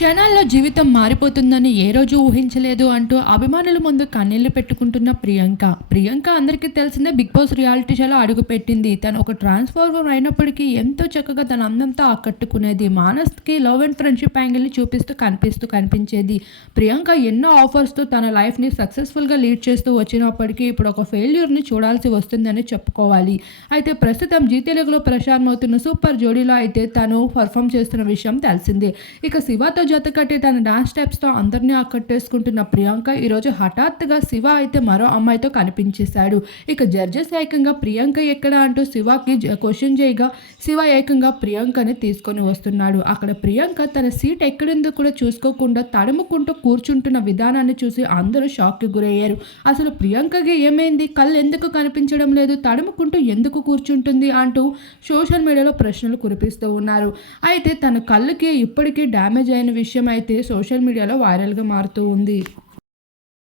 క్షణాల్లో జీవితం మారిపోతుందని ఏ రోజు ఊహించలేదు అంటూ అభిమానుల ముందు కన్నీళ్ళు పెట్టుకుంటున్న ప్రియాంక. ప్రియాంక అందరికీ తెలిసిందే బిగ్ బాస్ రియాలిటీ షోలో అడుగుపెట్టింది. తను ఒక ట్రాన్స్ఫార్మర్ అయినప్పటికీ ఎంతో చక్కగా తన అందంతో ఆకట్టుకునేది. మానస్కి లవ్ అండ్ ఫ్రెండ్షిప్ యాంగిల్ని చూపిస్తూ కనిపిస్తూ కనిపించేది. ప్రియాంక ఎన్నో ఆఫర్స్తో తన లైఫ్ని సక్సెస్ఫుల్గా లీడ్ చేస్తూ వచ్చినప్పటికీ ఇప్పుడు ఒక ఫెయిల్యూర్ని చూడాల్సి వస్తుందని చెప్పుకోవాలి. అయితే ప్రస్తుతం జీ తెలుగులో ప్రసారమవుతున్న సూపర్ జోడీలో అయితే తను పర్ఫామ్ చేస్తున్న విషయం తెలిసిందే. ఇక శివతో జత కట్టి తన డాన్స్ స్టెప్స్తో అందరినీ ఆకట్టేసుకుంటున్న ప్రియాంక ఈరోజు హఠాత్తుగా శివ అయితే మరో అమ్మాయితో కనిపించేశాడు. ఇక జడ్జెస్ ఏకంగా ప్రియాంక ఎక్కడ అంటూ శివకి క్వశ్చన్ చేయగా శివ ఏకంగా ప్రియాంకని తీసుకొని వస్తున్నాడు. అక్కడ ప్రియాంక తన సీట్ ఎక్కడుందో కూడా చూసుకోకుండా తడుముకుంటూ కూర్చుంటున్న విధానాన్ని చూసి అందరూ షాక్కి గురయ్యారు. అసలు ప్రియాంకకి ఏమైంది? కళ్ళు ఎందుకు కనిపించడం లేదు? తడుముకుంటూ ఎందుకు కూర్చుంటుంది? అంటూ సోషల్ మీడియాలో ప్రశ్నలు కురిపిస్తూ ఉన్నారు. అయితే తన కళ్ళకి ఇప్పటికీ డ్యామేజ్ అయిన విషయం అయితే సోషల్ మీడియాలో వైరల్గా మారుతూ ఉంది.